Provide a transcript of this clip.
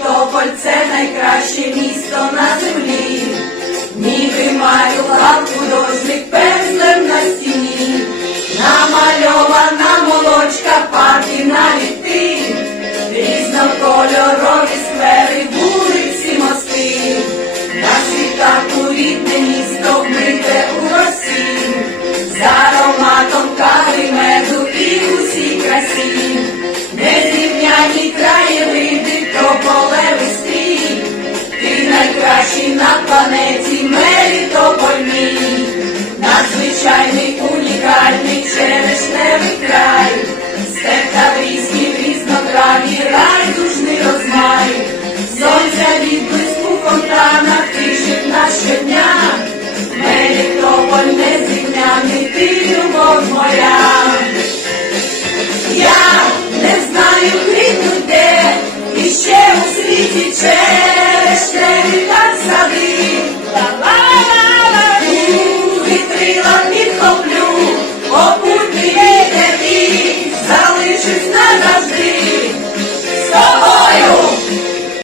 Chico. He